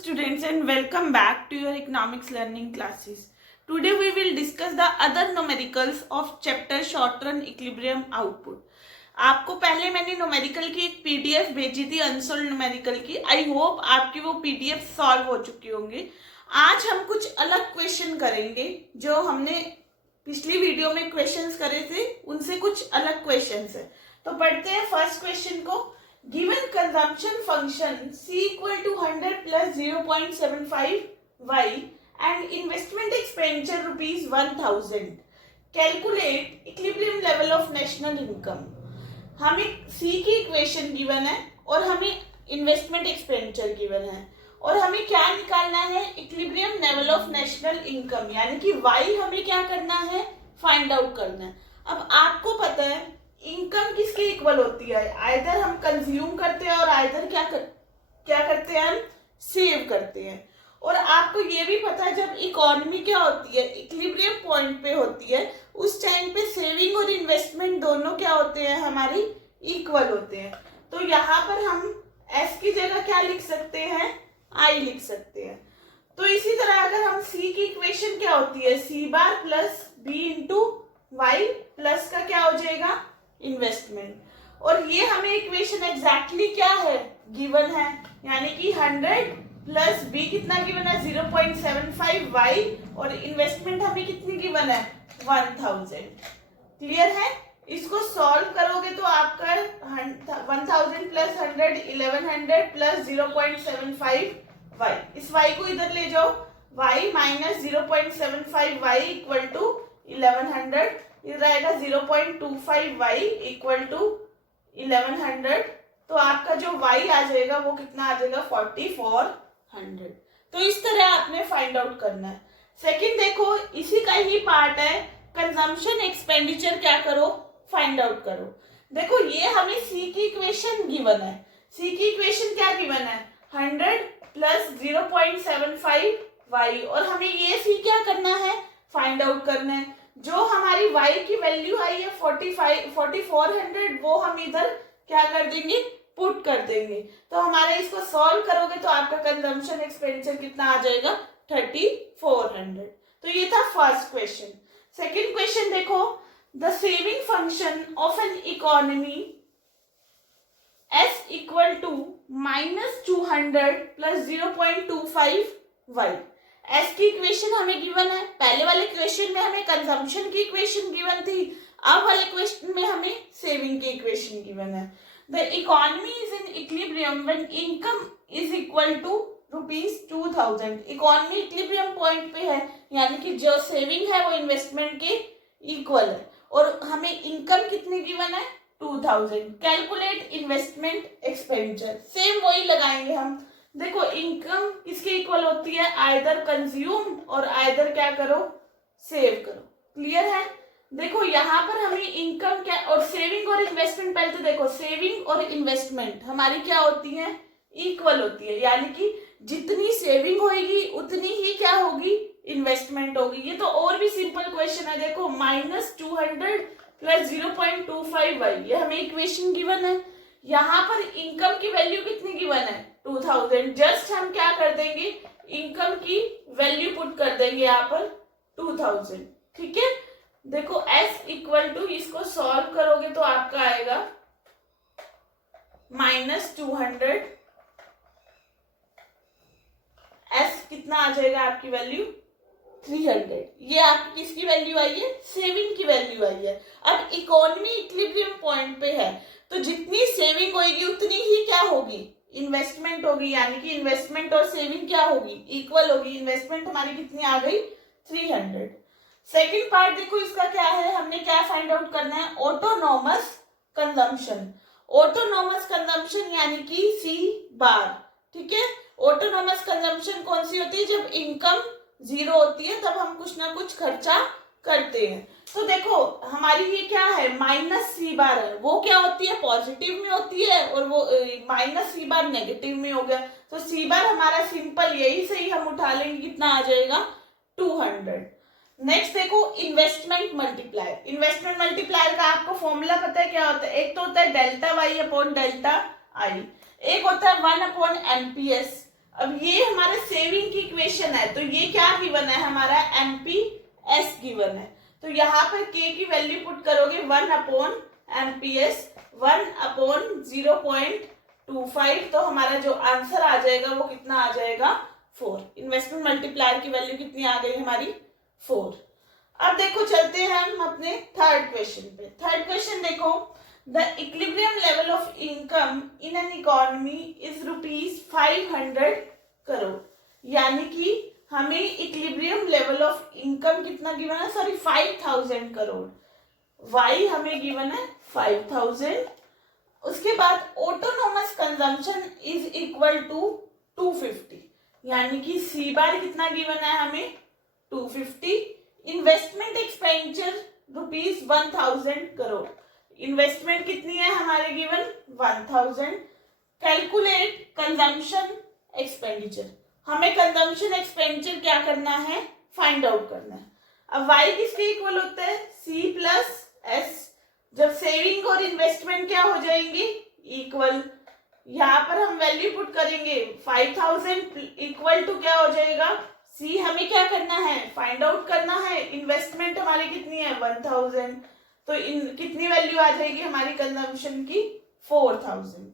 students and welcome back to your economics learning classes. Today we will discuss the other numericals of chapter short run equilibrium output. आपको पहले मैंने numerical की एक PDF भेजी थी unsold numerical की. I hope आपकी वो पीडीएफ सॉल्व हो चुकी होंगी. आज हम कुछ अलग क्वेश्चन करेंगे. जो हमने पिछली वीडियो में क्वेश्चंस करे थे उनसे कुछ अलग क्वेश्चंस है. तो पढ़ते हैं फर्स्ट क्वेश्चन को. Given consumption function C equal to 100 plus 0.75 y and investment expenditure rupees 1000. Calculate equilibrium level of national income. हमें C की इक्वेशन गिवन है और हमें इन्वेस्टमेंट एक्सपेंडिचर गिवन है और हमें क्या निकालना है, equilibrium level of national income, यानी कि Y हमें क्या करना है, फाइंड आउट करना है. अब आपको पता है इनकम किसके इक्वल होती है, आइदर हम कंज्यूम करते हैं और आइदर क्या करते हैं, हम सेव करते हैं. और आपको ये भी पता है जब इकोनॉमी क्या होती है, इक्विलिब्रियम पॉइंट पे होती है, उस टाइम पे सेविंग और इन्वेस्टमेंट दोनों क्या होते हैं, हमारी इक्वल होते हैं. तो यहाँ पर हम एस की जगह क्या लिख सकते हैं, आई लिख सकते हैं. तो इसी तरह अगर हम सी की इक्वेशन क्या होती है, C bar plus B into Y plus का क्या हो जाएगा, इन्वेस्टमेंट. और ये हमें इक्वेशन एग्जैक्टली क्या है, गिवन है, यानी कि 100 प्लस बी कितना गिवन है, 0.75 वाई और इन्वेस्टमेंट हमें कितनी गिवन है, 1000. क्लियर है. इसको सॉल्व करोगे तो आपका 1000 प्लस 100 1100 प्लस 0.75 वाई. इस वाई को इधर ले जाओ, Y minus 0.75 Y equal to 1100. इधर आएगा 0.25 y इक्वल टू 1100. तो आपका जो y आ जाएगा वो कितना आ जाएगा, 4400. तो इस तरह आपने फाइंड आउट करना है. सेकंड देखो, इसी का ही पार्ट है, कंजम्पशन एक्सपेंडिचर क्या करो, फाइंड आउट करो. देखो ये हमें c की इक्वेशन गिवन है. c की इक्वेशन क्या गिवन है, 100 प्लस 0.75 y और हमें ये c क्या करना है, फाइंड आउट करना है. जो हमारी y की वैल्यू आई है 4400, वो हम इधर क्या कर देंगे, पुट कर देंगे. तो हमारे इसको सॉल्व करोगे तो आपका कंजम्पशन एक्सपेंडिचर कितना आ जाएगा, 3400. तो ये था फर्स्ट क्वेश्चन. सेकंड क्वेश्चन देखो, the saving function of an economy s equal to -200 plus 0.25 y. S की इक्वेशन हमें गिवन है. पहले वाले क्वेश्चन में हमें कंजम्पशन की इक्वेशन गिवन थी, अब वाले क्वेश्चन में हमें सेविंग की इक्वेशन गिवन है. The economy is in equilibrium when income is equal to ₹2000. Economy equilibrium point पे है, यानी कि जो सेविंग है वो इन्वेस्टमेंट के इक्वल है और हमें इनकम कितनी गिवन है, 2000. कैलकुलेट इन्वेस्टमेंट एक्सपेंडिचर, सेम वही लगाएंगे हम. देखो इनकम किसके इक्वल होती है, आइदर कंज्यूम और आइदर क्या करो, सेव करो. क्लियर है. देखो यहाँ पर हमें इनकम क्या और सेविंग और इन्वेस्टमेंट, पहले तो देखो सेविंग और इन्वेस्टमेंट हमारी क्या होती है, इक्वल होती है, यानी कि जितनी सेविंग होगी उतनी ही क्या होगी, इन्वेस्टमेंट होगी. ये तो और भी सिंपल क्वेश्चन है. देखो -200 प्लस 0.25 वाई, ये हमें इक्वेशन गिवन है. यहाँ पर इनकम की वैल्यू कितनी गिवन है, 2000. जस्ट हम क्या कर देंगे, इनकम की वैल्यू पुट कर देंगे यहाँ पर 2000. ठीक है. देखो s इक्वल टू, इसको सॉल्व करोगे तो आपका आएगा -200. s कितना आ जाएगा, आपकी वैल्यू 300. ये आपकी किसकी वैल्यू आई है, सेविंग की वैल्यू आई है. अब इकोनॉमी इक्विलिब्रियम पॉइंट पे है तो जितनी सेविंग होगी उतनी ही क्या होगी, इन्वेस्टमेंट होगी, यानी कि इन्वेस्टमेंट और सेविंग क्या होगी, इक्वल होगी. इन्वेस्टमेंट हमारी कितनी आ गई, 300. सेकंड पार्ट देखो, इसका क्या है, हमने क्या फाइंड आउट करना है, ऑटोनॉमस कंजम्पशन. ऑटोनॉमस कंजम्पशन यानी कि सी बार. ठीक है. ऑटोनॉमस कंजम्पशन कौन सी होती है, जब इनकम 0 होती है तब हम कुछ ना कुछ खर्चा करते हैं. तो देखो हमारी ये क्या है, माइनस सी बार है, वो क्या होती है, पॉजिटिव में होती है और वो माइनस सी बार नेगेटिव में हो गया. तो सी बार हमारा सिंपल यही सही हम उठा लेंगे, कितना आ जाएगा, 200. नेक्स्ट देखो इन्वेस्टमेंट मल्टीप्लायर. इन्वेस्टमेंट मल्टीप्लायर का आपको फॉर्मूला पता है क्या होता है, एक तो होता है delta Y upon delta I, एक होता है 1 अपॉन एनपीएस. अब ये हमारे सेविंग की इक्वेशन है, तो ये क्या गिवन है हमारा एमपीएस गिवन है। तो यहाँ पर के की वैल्यू पुट करोगे 1/एमपीएस 1/0.25, तो हमारा जो आंसर आ जाएगा वो कितना आ जाएगा 4। इन्वेस्टमेंट मल्टीप्लायर की वैल्यू कितनी आ गई हमारी 4। अब देखो चलते हैं हम अपने थर्ड क्वेश्चन पे। थर्ड क्वेश्चन देखो, the equilibrium level of income in an economy is ₹500 crore. यानी कि हमें इक्विलिब्रियम लेवल ऑफ इनकम कितना गिवन है, सॉरी 5000 करोड़। वाई हमें गिवन है 5000। उसके बाद autonomous consumption is equal to 250, यानी कि सी बार कितना गिवन है हमें 250। Investment expenditure ₹1000 crore. इन्वेस्टमेंट कितनी है हमारे गिवन 1000। कैलकुलेट कंजम्पशन एक्सपेंडिचर, हमें कंजम्पशन एक्सपेंडिचर क्या करना है, फाइंड आउट करना है। अब y किसके इक्वल होता है, c प्लस एस। जब सेविंग और इन्वेस्टमेंट क्या हो जाएंगे इक्वल, यहाँ पर हम वैल्यू पुट करेंगे 5000 इक्वल टू क्या हो जाएगा c, हमें क्या करना है फाइंड आउट करना है। इन्वेस्टमेंट हमारी कितनी है 1000, तो कितनी वैल्यू आ जाएगी हमारी कंजम्पशन की 4000।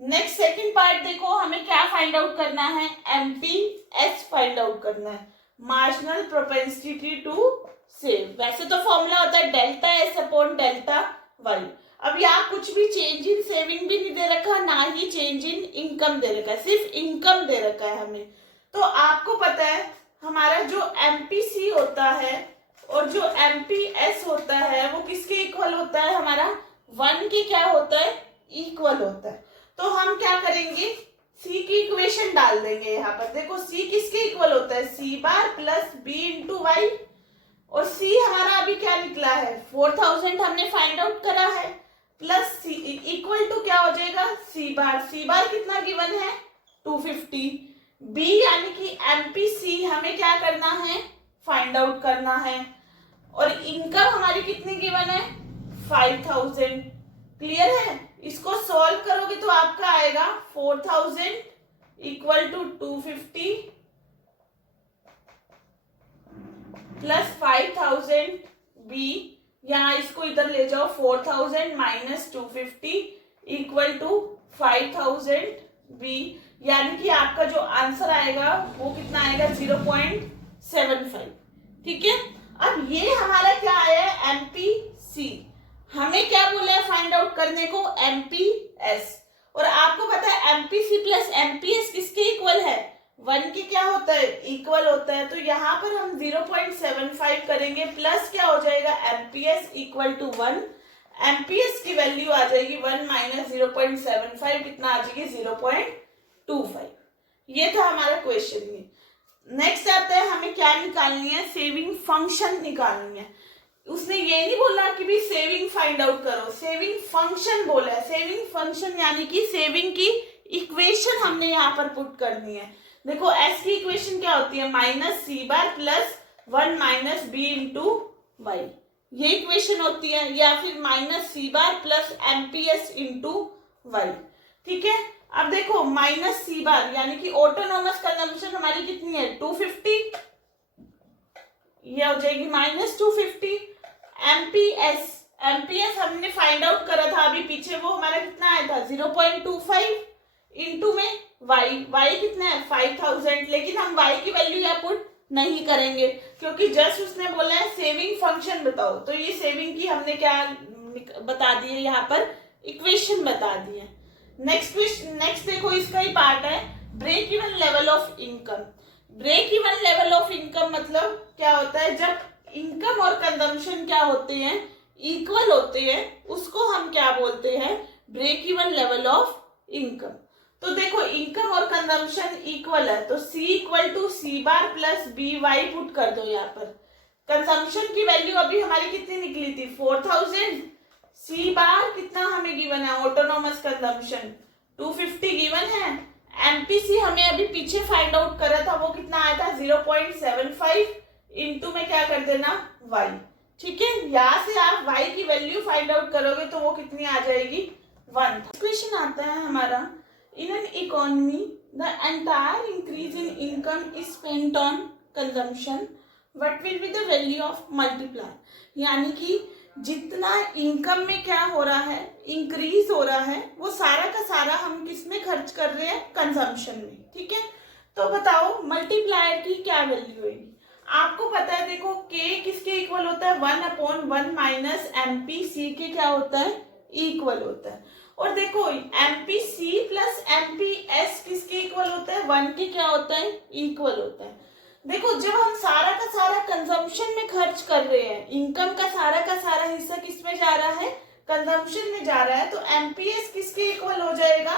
नेक्स्ट सेकंड पार्ट देखो, हमें क्या फाइंड आउट करना है, एमपीएस फाइंड आउट करना है, मार्जिनल प्रोपेंसिटी टू सेव। वैसे तो फॉर्मूला होता है delta S upon delta Y. अब यहाँ कुछ भी चेंज इन सेविंग भी नहीं दे रखा, ना ही चेंज इन इनकम दे रखा है, सिर्फ इनकम दे रखा है हमें। तो आपको पता है हमारा जो एमपीसी होता है और जो एमपीएस होता है वो किसके इक्वल होता है, हमारा 1 के क्या होता है इक्वल होता है। तो हम क्या करेंगे, सी की इक्वेशन डाल देंगे यहाँ पर। देखो सी किसके इक्वल होता है, C bar plus B into Y, और सी हमारा अभी क्या निकला है 4000 हमने फाइंड आउट करा है, प्लस सी इक्वल टू क्या हो जाएगा सी बार। सी बार कितना गिवन है 250। बी यानी कि एमपीसी हमें क्या करना है फाइंड आउट करना है, और इनकम हमारी कितनी गिवन है 5000। क्लियर है, इसको सॉल्व करोगे तो आपका आएगा 4000 इक्वल टू 250 प्लस 5000 बी, यहाँ इसको इधर ले जाओ 4000 माइनस 250 इक्वल टू 5000 बी, यानी कि आपका जो आंसर आएगा वो कितना आएगा 0.75। ठीक है, अब ये हमारा क्या आया है एमपीसी, हमें क्या बोला है फाइंड आउट करने को एमपीएस। और आपको पता है एमपीसी प्लस एमपीएस किसके इक्वल है 1 के क्या होता है इक्वल होता है। तो यहाँ पर हम 0.75 करेंगे, प्लस क्या हो जाएगा एमपीएस इक्वल टू 1। एमपीएस की वैल्यू आ जाएगी 1 माइनस 0.75, कितना आ जाएगी 0.25। ये था हमारा क्वेश्चन में। नेक्स्ट आता है हमें क्या निकालनी है, सेविंग फंक्शन निकालनी है। उसने ये नहीं बोला कि भी सेविंग फाइंड आउट करो, सेविंग फंक्शन बोला है। सेविंग फंक्शन यानी कि सेविंग की इक्वेशन हमने यहाँ पर पुट करनी है। देखो एस की इक्वेशन क्या होती है minus C bar plus 1 minus B into Y, ये इक्वेशन होती है, या फिर minus C bar plus MPS into Y. ठीक है, अब देखो माइनस सी बार यानी कि ऑटोनोमस कंजम्पशन हमारी कितनी है 250, ये हो जाएगी माइनस 250। एमपीएस हमने फाइंड आउट करा था अभी पीछे, वो हमारा कितना आया था 0.25 इंटू में वाई कितना है 5000, लेकिन हम वाई की वैल्यू यहाँ पुट नहीं करेंगे क्योंकि जस्ट उसने बोला है सेविंग फंक्शन बताओ, तो ये सेविंग की हमने क्या बता दी है यहाँ पर इक्वेशन बता दी है। नेक्स्ट देखो इसका ही पार्ट है break even level of income. Break even level of income मतलब क्या होता है, जब इनकम और कंजम्पशन क्या होते हैं इक्वल होते हैं, उसको हम क्या बोलते हैं break even level of income. तो देखो इनकम और कंजम्पशन इक्वल है, तो C equal to C bar plus B Y put कर दो यहाँ पर। कंजम्पशन की वैल्यू अभी हमारी कितनी निकली थी 4000, सी बार कितना हमें गिवन है ऑटोनोमस कंजम्पशन 250 गिवन है, एमपीसी हमें अभी पीछे फाइंड आउट करा था वो कितना आया था 0.75 इंटू में क्या कर देना y। ठीक है, यहाँ से आप y की वैल्यू फाइंड आउट करोगे तो वो कितनी आ जाएगी 1। क्वेश्चन आता है हमारा In an economy, the entire increase in income is spent on consumption. What will be the value of multiplier? यानी कि जितना इनकम में क्या हो रहा है, इंक्रीज हो रहा है, वो सारा का सारा हम किस में खर्च कर रहे हैं? कंजम्पशन में। ठीक है, तो बताओ मल्टीप्लायर की क्या वैल्यू होगी? आपको पता है, देखो k किसके इक्वल होता है? 1/1 माइनस MP/C के क्या होता है? इक्वल होता है। और देखो MP/C प्लस MP/S किसके इक्वल होता है? 1 के क्या होता है? इक्वल होता है। देखो जब हम सारा का सारा कंजम्पशन में खर्च कर रहे हैं, इनकम का सारा हिस्सा किस में जा रहा है? कंजम्पशन में जा रहा है, तो MP/S किसके इक्वल हो जाएगा?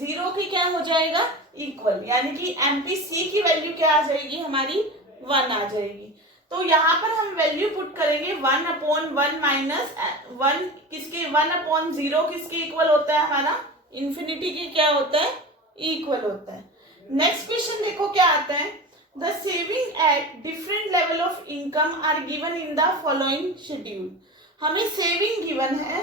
0 के क्या हो जाएगा? इक्वल। यानी कि MP/C की वैल्यू क्या आ जाएगी? हमारी 1 आ जाएगी। तो यहाँ पर हम वैल्यू पुट करेंगे 1/1 माइनस 1 किसके? 1/0 किसके इक्वल होता है? हमारा इंफिनिटी के क्या होता है? इक्वल होता है। नेक्स्ट क्वेश्चन देखो क्या आता है। The saving at different level of income are given in the following schedule. हमें सेविंग गिवन है,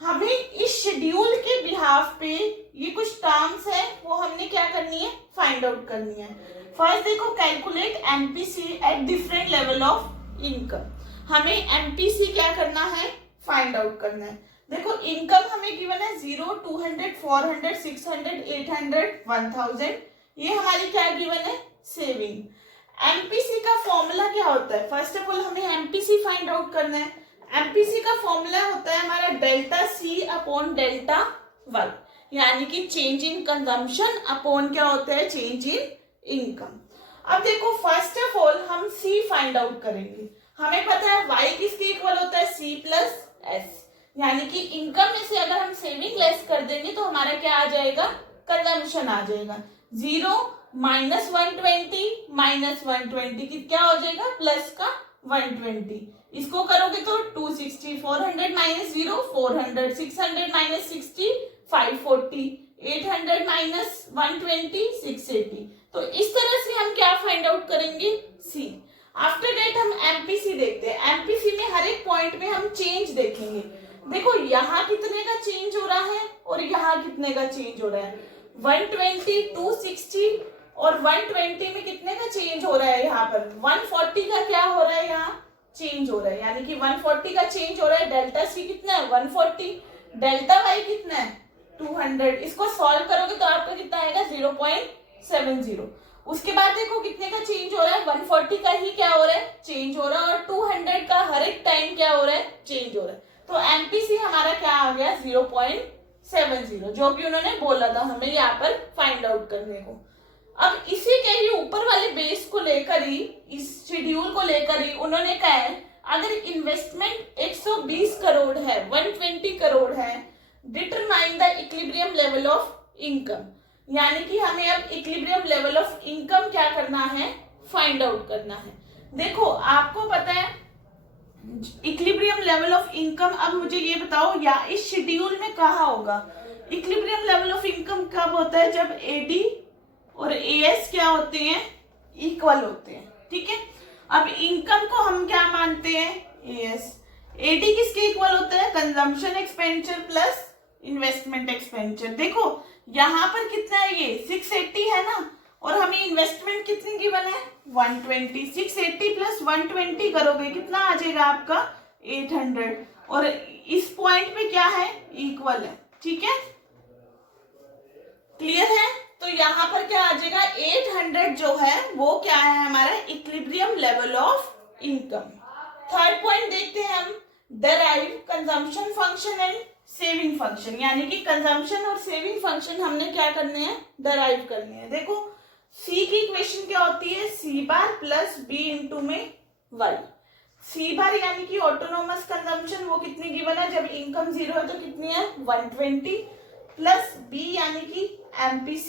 हमें इस शेड्यूल के बिहाफ पे ये कुछ टर्म्स है, वो हमने क्या करनी है? फाइंड आउट करनी है। फर्स्ट देखो, calculate MPC eight different level of income. हमें MPC क्या करना है? फाइंड आउट करना है। देखो इनकम हमें गिवन है 0, 200, 400, 600, 800, 1000। ये हमारी क्या गिवन है? सेविंग। MPC का फॉर्मूला क्या होता है? फर्स्ट ऑफ ऑल हमें MPC फाइंड आउट करना है। MPC का फॉर्मूला होता है हमारा delta C upon delta Y, यानी कि चेंज इन कंजम्पशन अपॉन क्या होता है? Change in income. अब देखो फर्स्ट ऑफ ऑल हम C फाइंड आउट करेंगे। हमें पता है Y किसके इक्वल होता है? C प्लस S, यानी कि इनकम में से अगर हम सेविंग लेस कर देंगे तो हमारा क्या आ जाएगा? कंजम्पशन आ जाएगा। 0 माइनस 120 माइनस 120 की क्या हो जाएगा? प्लस का 120। इसको करोगे तो 260, 400 माइनस 0 400, 600 माइनस 60 540, 800 माइनस 120 680। तो इस तरह से हम क्या फाइंड आउट करेंगे? C। आफ्टर दैट हम MPC देखते हैं। MPC में हर एक पॉइंट में हम चेंज देखेंगे। देखो यहाँ कितने का चेंज हो रहा है और यहाँ कितने का चेंज हो रहा है? 120, 260 और 120 में कितने का चेंज हो रहा है? यहाँ पर 140 का क्या हो रहा है? यहाँ चेंज हो रहा है, यानी कि 140 का चेंज हो रहा है। डेल्टा C कितना है? 140। डेल्टा Y कितना है? 200। इसको सॉल्व करोगे तो आपका कितना आएगा? 0.70। उसके बाद देखो कितने का चेंज हो रहा है? 140 का ही क्या हो रहा है? चेंज हो रहा है, और 200 का हर एक टाइम क्या हो रहा है? चेंज हो रहा है। तो MPC हमारा क्या आ गया? 0.70, जो कि उन्होंने बोला था हमें यहाँ पर फाइंड आउट करने को। अब इसी के ही ऊपर वाले बेस को लेकर ही, इस शेड्यूल को लेकर ही उन्होंने कहा है अगर इन्वेस्टमेंट 120 करोड़ है, 120 करोड़ है, determine the equilibrium level of income. यानी कि हमें अब इक्विलिब्रियम लेवल ऑफ इनकम क्या करना है? फाइंड आउट करना है। देखो आपको पता है इक्विलिब्रियम लेवल ऑफ इनकम। अब मुझे ये बताओ या इस शेड्यूल में कहा होगा? इक्विलिब्रियम लेवल ऑफ इनकम कब होता है? जब AD और AS क्या होते हैं? इक्वल होते हैं। ठीक है, अब इनकम को हम क्या मानते हैं? AS। AD किसके इक्वल होता है? Consumption expenditure plus investment expenditure. देखो यहाँ पर कितना है? ये 680 है ना, और हमें इन्वेस्टमेंट कितनी गिवन है? 120। 680 प्लस 120 करोगे कितना आ जाएगा आपका? 800। और इस पॉइंट पे क्या है? इक्वल है। ठीक है, क्लियर है? तो यहाँ पर क्या आ जाएगा? 800 जो है वो क्या है? हमारा equilibrium level of income. Third point देखते हैं हम, derive consumption function and saving function. यानी कि कंजम्पशन और सेविंग फंक्शन हमने क्या करने हैं? डेराइव करने हैं। देखो C की इक्वेशन क्या होती है? C बार प्लस B इंटू में Y। C बार यानी कि ऑटोनोमस कंजम्पशन, वो कितनी गिवन है? जब इनकम 0 है तो कितनी है? 120 प्लस B यानी कि MPC,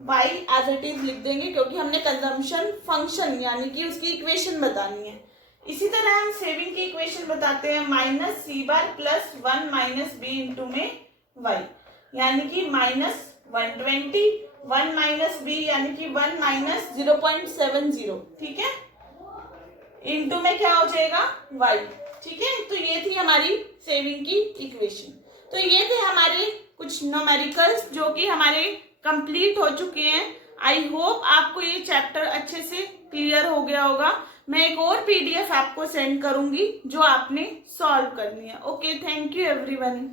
Y as it is लिख देंगे क्योंकि हमने कंजम्पशन फंक्शन यानी कि उसकी इक्वेशन बतानी है। इसी तरह हम सेविंग की इक्वेशन बताते हैं, माइनस C बार प्लस 1 माइनस B इंटू में Y, यानी कि माइनस 120, 1 माइनस B यानी कि 1 माइनस 0.70। ठीक है, इंटू में क्या हो जाएगा? Y। ठीक है, तो ये थी हमारी सेविंग की इक्वेशन। तो ये थे हमारे कुछ न्यूमेरिकल्स जो कि हमारे कंप्लीट हो चुके हैं। आई होप आपको ये चैप्टर अच्छे से क्लियर हो गया होगा। मैं एक और पीडीएफ आपको सेंड करूंगी जो आपने सॉल्व करनी है। Okay, thank you everyone.